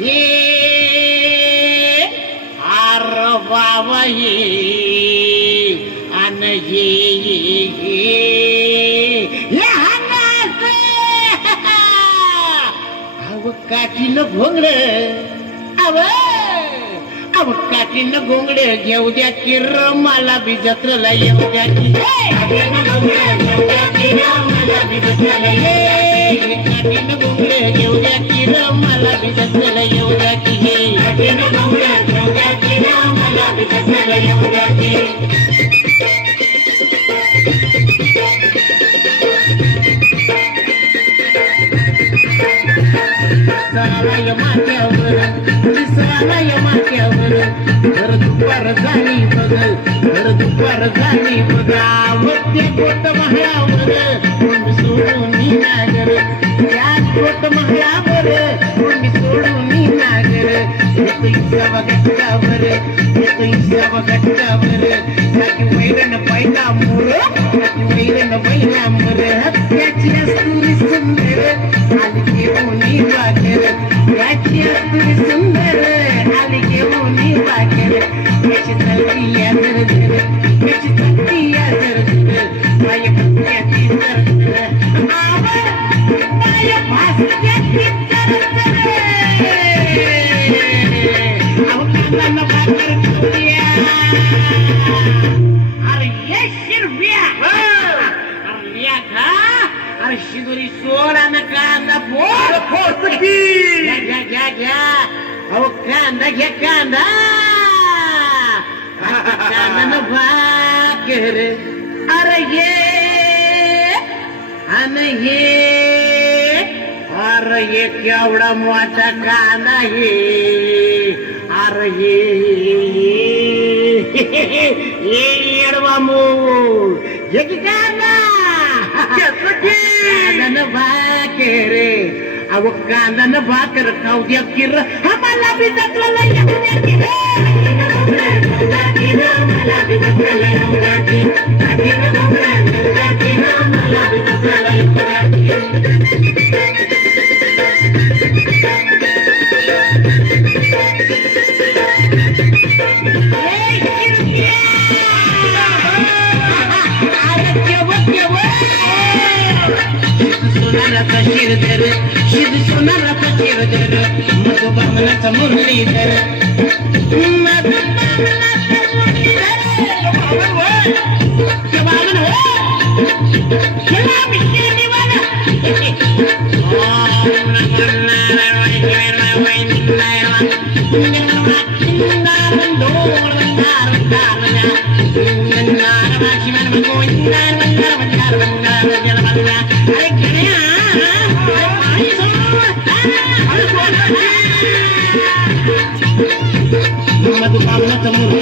ये आर बाबा ये अन ये अव काठीनं भोंगड अव अव काठीनं घोंगड घेऊ द्या किर मला बी जत्रला येऊ द्या की. घेऊ द्या मला बी जत्रेला मला बी येऊ द्या की हे. मला बी येऊ द्या की साराय माथ्यावर साराय माथ्यावर. घर दुपार झाली बघ घर दुपार झाली आवडते कोट महाळावर सोडून कोट சேவை கட்டிடவர் சேவை கட்டிடவர் எனக்கு வயிறு பயிலாமூர் எனக்கு வயிறு பயிலாமூர் கேட்சிய ஸ்தூரி சுந்தர். அலிகே நீ பாக்கர் கேட்சிய ஸ்தூரி சுந்தர். அலிகே நீ பாக்கர் கேட்சி தல்வியா தருதர் கேட்சி தல்வியா தருதர் மாய பத்தியா தீர்த்தர் ஆவர் மாய பாசியா தீர்த்தர் अरे ये शिरप्या अरे लिया खा अरे शिदोरी सोडा ना कांदा फोड घ्या घ्या घ्या घ्या अहो कांदा घ्या कांदा कांदा न भाकर अरे ये अन ये अरे ये केवढा मोठा कांदा हे अरे येडवा मूळ. ये की कांदा? भाकर. अहो कांदा न भाकर खाऊ द्या किर. आम्हाला बी जगला सोनाराचा शिरधर. शिद सोनाराचा शिरधर. मग बामणाचा मुरलीधर. मग बामणाचा